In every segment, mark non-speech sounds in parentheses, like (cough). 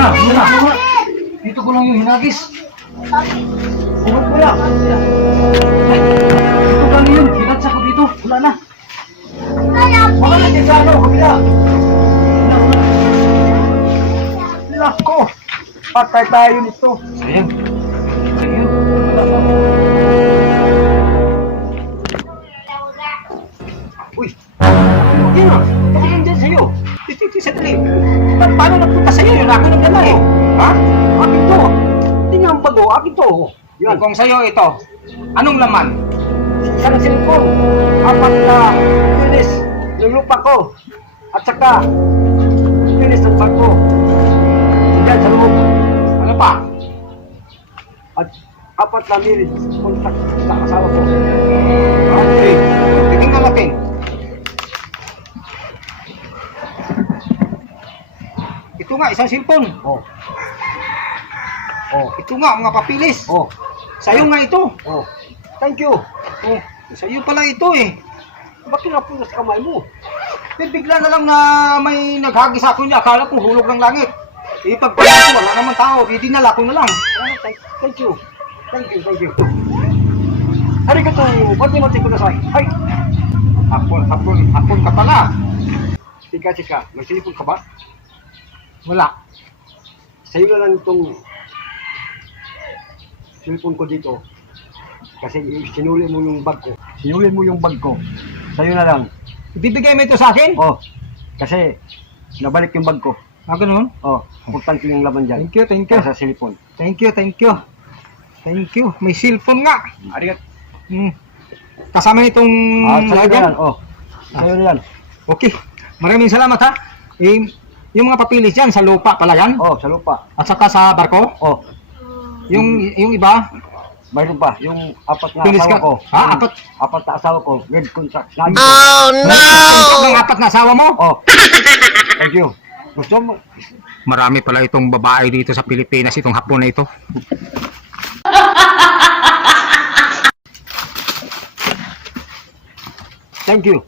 na, yun na. Dito ko lang yung hinagis. Huwag ko yan. Dito ka na yun. Hinatsa ko dito. Wala na. Wala na dyan sa ano, kabila. Nako! Patay tayo nito. Sayang. Sayang. Uy! Hindi na! Baka nandyan sa'yo. Ito, ito, sandali. Pa- Paano nagpunta sa'yo yun? Ako nang dala eh. Ha? Akin to. Nga ang bago. Akin to. Yan. Kung sa'yo ito, anong laman? Isang cellphone. Apat na pinis. Yung lupa ko. At saka, pinis ng bag ko. Diyan sa loob. Ano pa? At apat na minutes. Kontak sa asawa ko. Okay. Nga, isang cellphone. Oh. Oh. Ito nga, mga papilis. Oh. Sa'yo nga ito. Oh. Thank you. Oh, sa'yo pala ito eh. Bakit napunta sa kamay mo? Eh, bigla na lang na may naghagi sa akin niya. Akala ko hulog ng langit. Eh, pagpala ko, wala naman tao. Eh, dinala ko na lang. Ah, thank, thank you. Thank you, thank you. Arigato, ba't mo ko na sa Ay, Hapon, hapon, hapon ka pala. tika, tika. May silipon ka ba? Wala. Sa'yo na lang itong silipon ko dito. Kasi sinuli mo yung bag ko. Sinuli mo yung bag ko. Sa'yo na lang. Ibibigay mo ito sa akin? Oh, kasi nabalik yung bag ko. Ah, ganun? Oh, importante yung laman dyan. Thank you, thank you. Sa silipon. Thank you, thank you. Thank you. May cellphone nga. Arigat. Hmm. Kasama nitong Ah, sa'yo na lagyan. yan. Oh, sa'yo na yan. Okay. Maraming salamat ha. Eh, yung mga papilis dyan, sa lupa pala yan. Oh, sa lupa. At saka sa barko. Oh, Yung, yung iba, mayroon pa. Yung apat na Pilis asawa ka? ko. Ha? Yung Apat? Apat na asawa ko. Red contract. Ko. no! ng apat na asawa mo. Oh, thank you. Gusto mo? Marami pala itong babae dito sa Pilipinas, itong hapon na ito. (laughs) Thank you.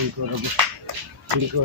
Hindi ko